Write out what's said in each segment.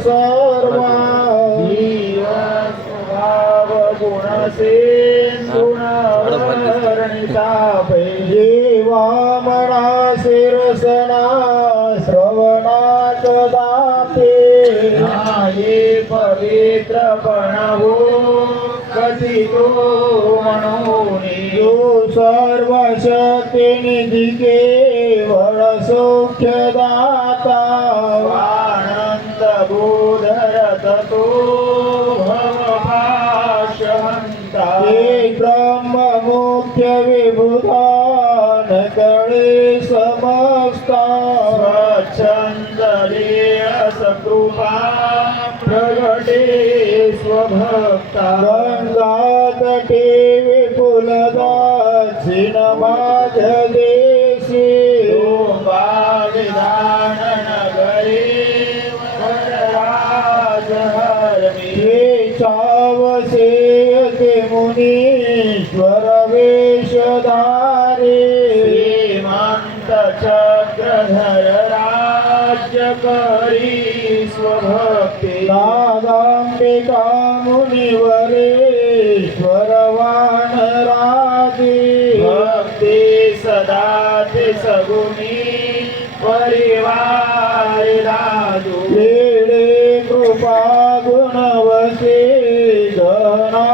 सर्वा जीव स्वभाव गुण सेंदुणवर्णिता जेवा मनासे रसना श्रवणात दाते नाये पवित्र बनवो कथितो मनोनी यो सर्वशक्ती निधी केवळ सौख्यदाता आनंद बोधरत तो भवभाषहंता हे ब्रह्म मुख्य विभुधान कळे समस्ता स्वच्छंदले असकृपा प्रगटे स्वभक्ता गंगातटे विपुलदाक्षिण माझ्या देशी विधान नगरे वरराजहरमी हे चावसेयते मुनीश्वर वेशधारे श्रीमंत चक्रधर राज्य करी स्वभक्ती नागांबिका मुनिवरेश्वर वानराजे भक्ती सदा ते सगुणी परिवार राजू वेळे कृपा गुणवसे धना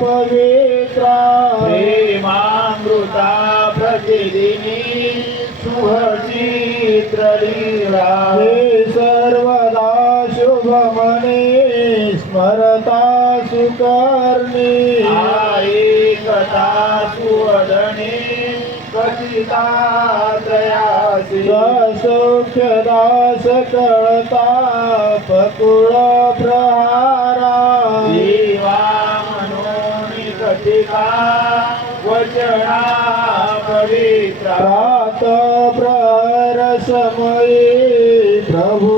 पवित्रा प्रेमामृता प्रतिदिनी शुभचित्र लीला हे सर्वदा शुभमने स्मरता सुकर्णी एकता सुवदने कथिता त्रयासी सौख्यदास कळता पकुळ प्रहारा जीवा मनोनी कथिता वचना पवित्रा प्रात प्रहर समये प्रभु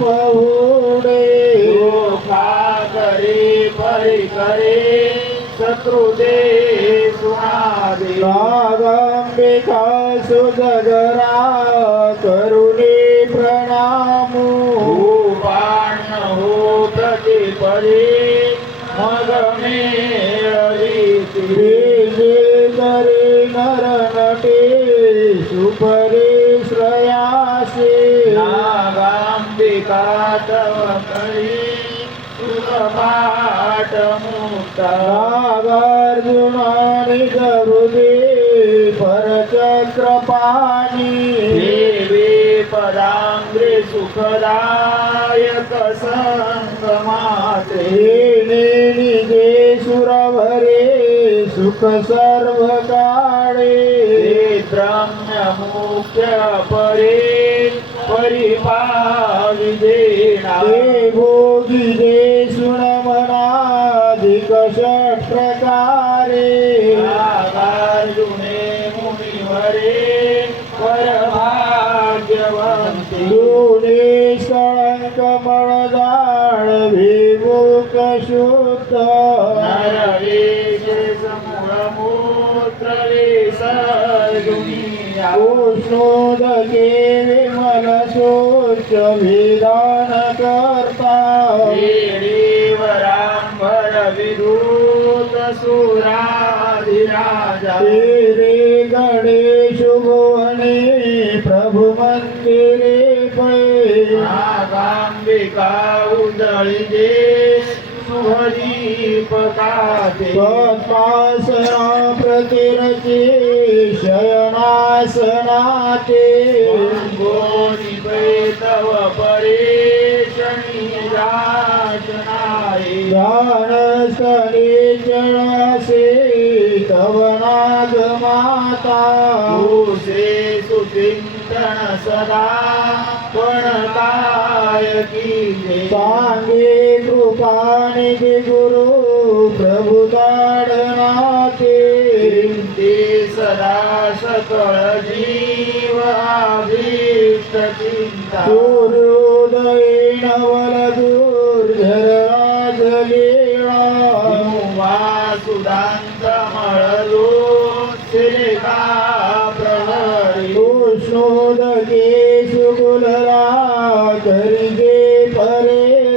पहुडे लोका करे परिकरे शत्रुदे सुनादे नागांबिका सुजगरा करुणे प्रणामो उपान हो प्रतिपदे मग मेळवीती जे करे नर नटे सुपरे श्रयासे नागांबिका तव करी पाठ मुक्ता नागार्जुनानि गरुदे परचक्रपाणि देवे पदांग्रे सुखदायक संगमाते निजे सुरभरे सुख सर्व काळे ब्रह्म मुख्य परे परिपाविदेना हे भोगी दे सुनमनाधिक षट प्रकारे नागार्जुने मुनिवरे परभाग्यवंती गुणेश कळंकमळदाळ विमुख शुद्ध नरवेश समूळमूत्र विसर्जुनिया उष्णोदके विमल शोच विधान करता वरांबर विधूत सुराधिराजा रे गणेश भुवने प्रभु मंदिरे पै नागांबिका उदळिजे शुभदीपकाते पद्मासना प्रतिरचे शयनासनाते गोनी तव परेशनी राजनाये ध्यानस्थले जळासे तव नागमाता तुसे सुचिंतन सदा पण की सांगे कृपानिधी गुरु प्रभु ताडनाते ते सदा सकळ जीव अभीष्ट चिंता सूर्योदये नवल दुर्धर राजलीळा वासुदांत मळलो श्रीका प्रहरी उष्णोदके सुगुलरा करिगे परे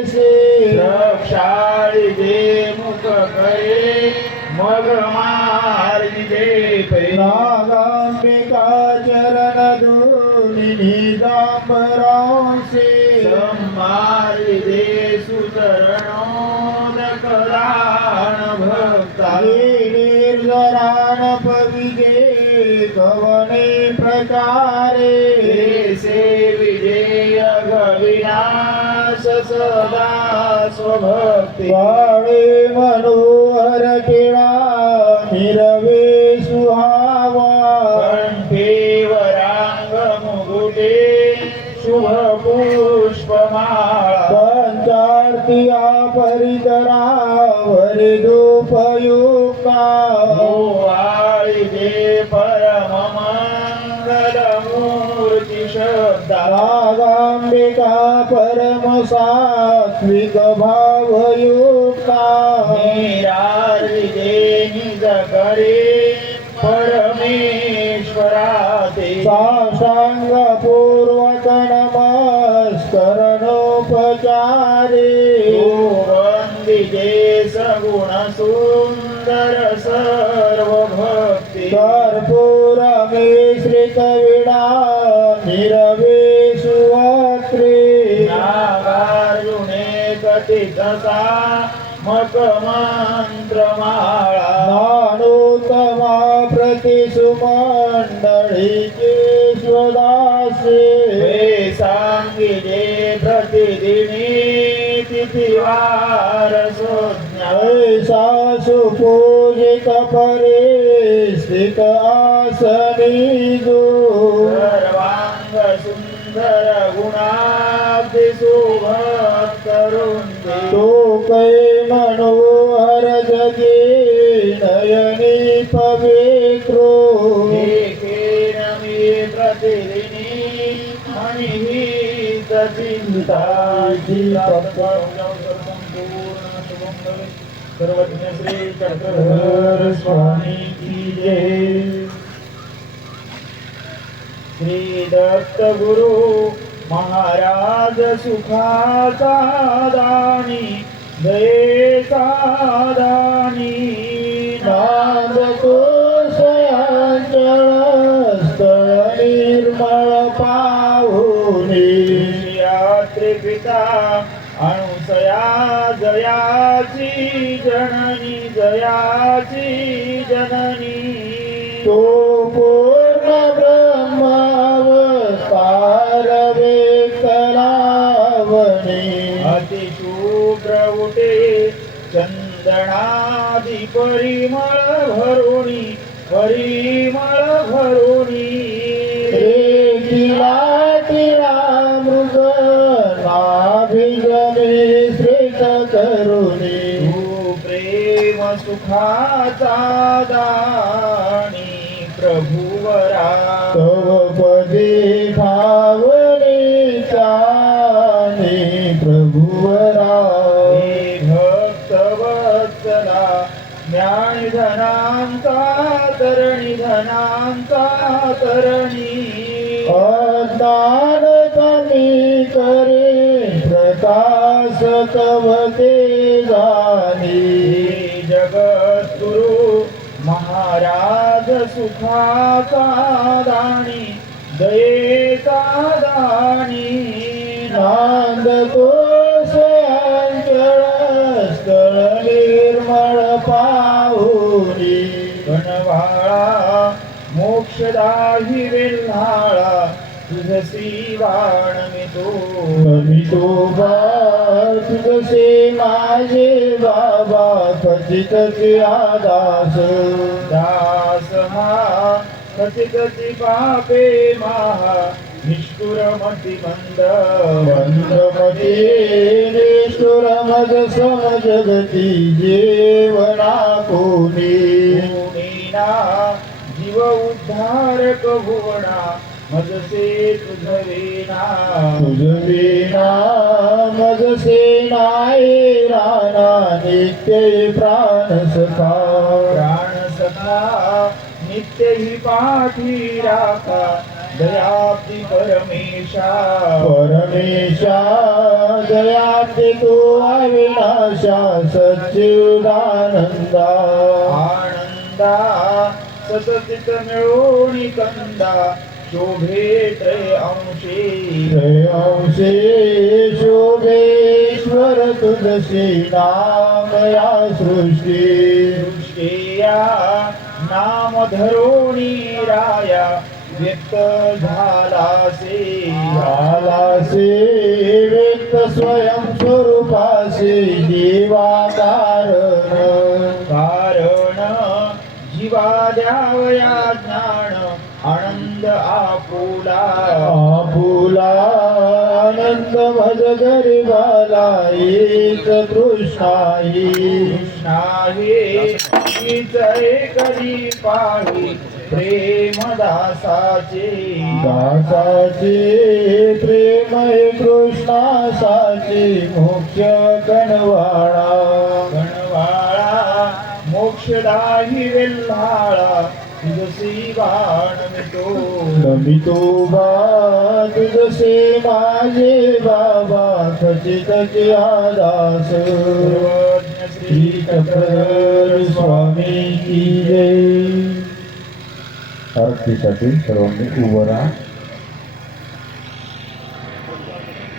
मारी दे सुचरणोदकदान भक्ता निर्जरान पविजे कवने प्रकारे से विजय विनाश सदा स्वभक्ती वाळे मनोहर टिळा मिरवे सुहावा कंठे वरांग मुगुटे शुभ पुष्पमाळा पंचार्तिया परिकरा वरी धूपयुक्ता मोवाळी दे परम मंगल मूर्ती शब्दा रागांबिका परम सात्विक भावयुक्ता निरारी दे निज करे परमेश्वरा ते साष्टांग पूर्वक नमस्करणोपचारे वंदिते सगुण सुंदर सर्व भक्ती कर्पूर मिश्रित विडा निरवे सुवक्त्री नागार्जुने कथित सामक मंत्रमाळा नानोत्तमा प्रतिसुमंडळीचे स्वदासे सांगिले प्रतिदिनी तिथिवार संज्ञा ऐसा सुपूजित परे स्थित आसनी जो सर्वांग सुंदर गुणाब्धी सुभक्त रुंदी तो कै मनोहर जगे नयनी पवित्रो एकेन मे प्रतिदिनी मनिहित चिंताची सर्वज्ञ श्री चक्रधर स्वामी की जय। श्री दत्त गुरु महाराज सुखाचा दानी दयेचा दानी नाद कोशयांचळ स्थळ निर्मळ पाहुनी यात्रे पिता अनुसया जयाची जननी जयाची जननी तो पूर्ण ब्रह्मावतार वेकलावणी अतिशुभ्र उठे चंदनादि परिमळ भरुणी परिमळ भरुणी तिला तिला मृग नाभिजने श्रेत करुणी प्रेम सुखाचा दानी प्रभुवरा तव पदे भावनेचाने प्रभुवरा भक्तवत्सला ज्ञानधनांचा तरणी धनांचा तरणी अज्ञान कमी करे प्रकाश तव तेजानी जगद्गुरु महाराज सुखाचा दानी दयेचा दानी नांद कोशयांचळ स्थळ निर्मळ पाहुनी गणवाळा मोक्षदाही वेल्हाळा तुझसी वाण मी तो तुझसे माझे बाबा खचितचे आदास दास हा खचितची पापे महा निष्ठुरमती मंद मंदमती निष्ठुरमद समजगती जेवणा कोणी जीव उद्धारक भुवना मजसे तुझवेना मजसे नाये राणा नित्य प्राण सखा नित्य ही पाठी राखा दयाब्दी परमेशा दयाब्दी तो अविनाशा सच्चिदानंदा आनंदा सतत मिळोनी कंदा शोभे त्रय अंशे शोभे जसे नाम या सृष्टिया नाम धरोणी राया व्यक्त झालासे झालासे व्यक्त स्वयं स्वरूपासे जीवा कारण जीवा द्यावया ज्ञान आनंद आपुला आपुला आनंद भज गरिबाला एक तृष्णाई कृष्णाहे हीच कधी पाही प्रेम दासाचे दासाचे प्रेम हे कृष्णासाचे मुख्य कणवाळा गणवाळा मोक्षदाही वेल्हाळा तुझसी बाण मिटो नमितो बा तुझसे माझे बाबा खचित दास सर्वज्ञ श्री चक्रधर स्वामी की जय. आरतीसाठी सर्वांनी उभं राहा.